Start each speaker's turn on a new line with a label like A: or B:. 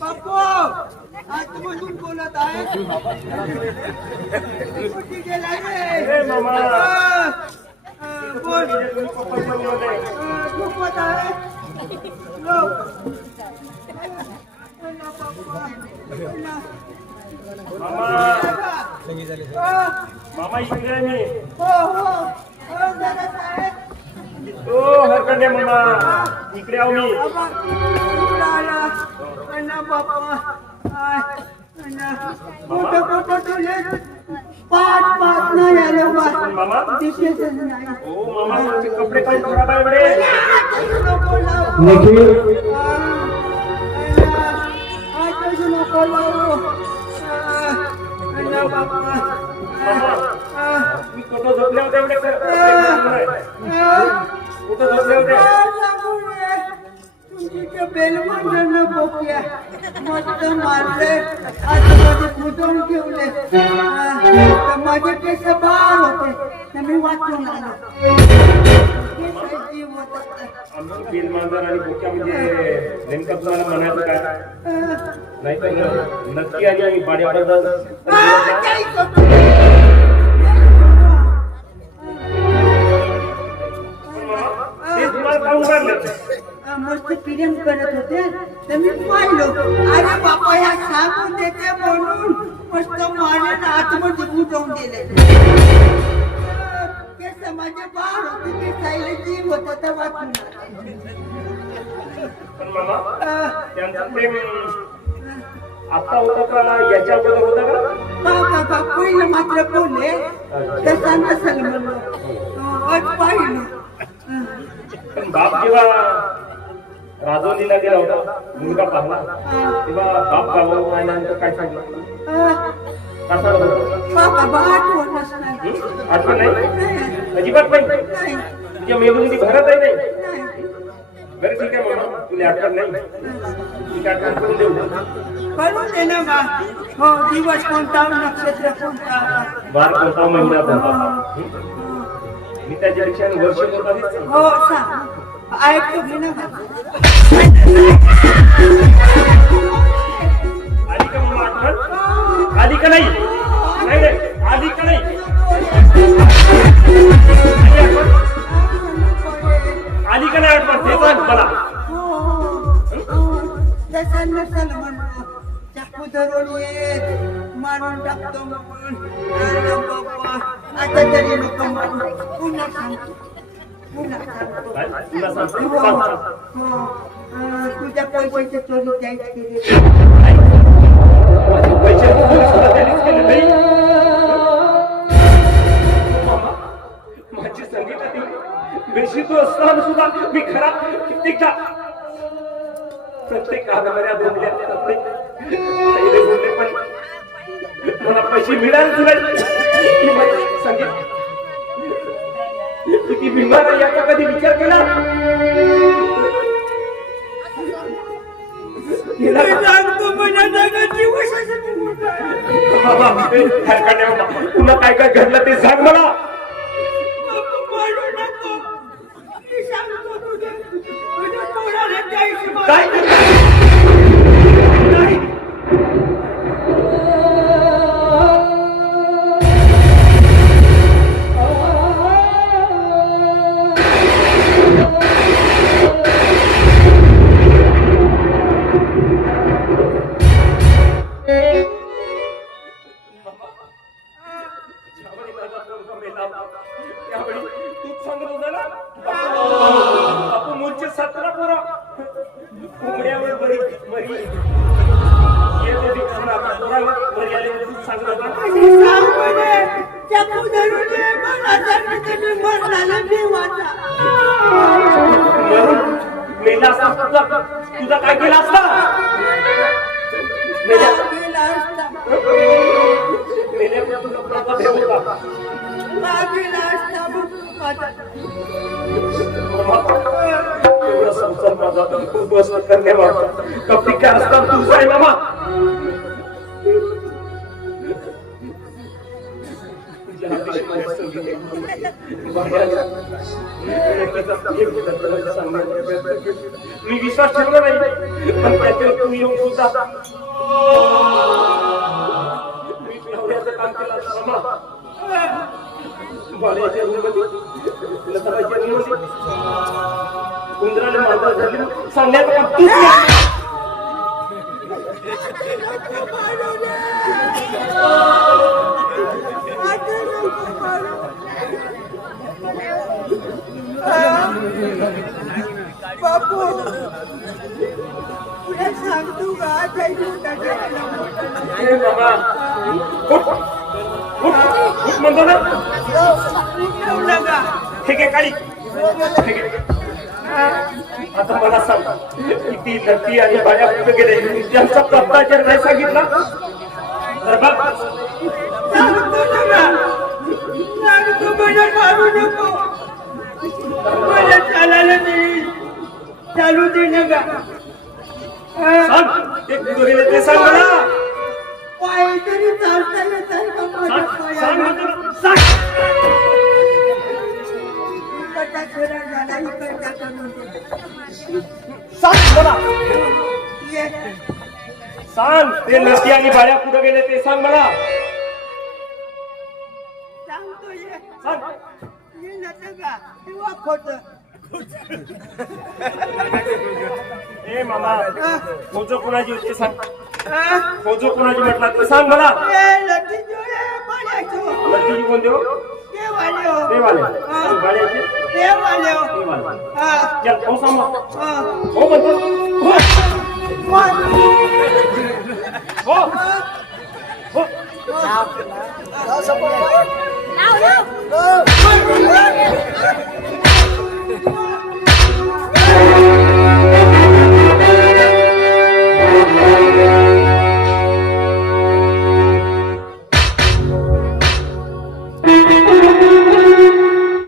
A: बापू आतमधून बोलत आहे कुठे गेला रे
B: मामा.
A: बोल
B: आहे. मामा
A: अ,
B: मामा इकडे आहे मी
A: हो. हो हो
B: हरकंड्या मामा. इकडे आहो मी.
A: नाही आले
B: मामा?
A: दिसेच नाही.
B: ओ मामा कपडे बरे
A: निखिल लावू. हो आ, मस्त मारले आतमध्ये फुटून ठेवले माझे केस बाळ होते। मी वाचून आलो।
B: तीन बिल मांजर आणि बोक्या म्हणजे नेमकं तुम्हाला म्हणायचं काय? नाही तर नक्की आली आणि पाड्याबद्दल
A: मस्त प्रेम करत होते. तर मी पाहिलो. अरे बापा या सांगून देते म्हणून मस्त माने आतमध्ये बुजवून दिले. ते समाजे बाळ होते ते सायले जीव होता तर वाचून
B: पण मामा
A: आ,
B: त्यांचं प्रेम आता होतं का याच्या अगोदर होतं का?
A: बाबा बा पहिलं मात्र बोलले तसा नसेल म्हणलं अट पाहिलं. हं.
B: पण बाप जेव्हा राजवलीला गेला होता मुलगा पाहला तेव्हा बाप गावावर आल्यानंतर काय सांगितलं?
A: आ,
B: कसं
A: बाबा नाही
B: आठवण नाही? अजिबात नाही. तुझ्या मेंदूमध्ये भरत आहे नाही. बरं ठीक आहे मामा तुला आठवण नाही? ठीक आठवण करून देऊ.
A: करून दे ना बा. हो दिवस कोणता नक्षत्र कोणता.
B: बार कोणता महिना कोणता मी त्याच्यापेक्षा वर्ष मोठा दिसतो.
A: हो सांग. ऐकतो घे ना
B: का नाही? आली का नाही? आली का नाही आठवण ते सांग मला.
A: मारून टाकतो आता तरी मारू पुन्हा सांगतो तुझ्या पैशाचे चोरी द्यायचे
B: माझे मला पैसे मिळाले संगीत किती बिमार आहे याचा कधी विचार केला. तुला काय काय घडलं ते मेला
A: तुझा
B: काय केला असता? सवयी आहे. बाहेर एकाचा प्रेम करताना सांगण्याचा प्रयत्न केला. मी विश्वास ठेवला नाही पण त्याच्यावर तुम्ही येऊन सुद्धा मी नवऱ्याचं काम केलं असतं मामा. बाळ्याच्या रूममध्ये लताबाईच्या रूममध्ये उंदराने मांजर धरली सांगण्याचं काम तूच केलं.
A: बापू तुला सांगतो का? काही दिवसाच्या
B: ए बाबा. उठ. उठ. उठ म्हणतो ना.
A: ठेवलं का
B: ठीक आहे काढी. ठीक आहे. आता मला सांग किती लती आणि बाया कुठे गेले? त्यांचा पत्ता नाही सांगितला? तर बघ.
A: सांगतो तुला सांगतो मला मारू नको मला चालायला नाही चालू दे नका
B: सांग ते कुठे गेले ते सांग मला.
A: पाय तरी चालता येत आहे का माझ्या
B: सांग सांग.
A: इकडचा सरळ झाला, इकडचा करून दे.
B: सांग मला
A: ये.
B: सांग ते लती आणि बाया कुठे गेले ते सांग मला
A: सांगतो ये.
B: सांग
A: ये नका का? किंवा खोटं.
B: ए मामा फोजो कोणाची होती सांग? फोजो कोणाची म्हटला ते सांग मला. लतीची कोण देऊ
A: ते वाले हो.
B: ते वाले
A: हा.
B: बाळ्याचे
A: ते वाले हो.
B: ते वाले
A: हा.
B: चल हो सांग मग.
A: हा.
B: हो म्हणतो हो हो हो
A: हा.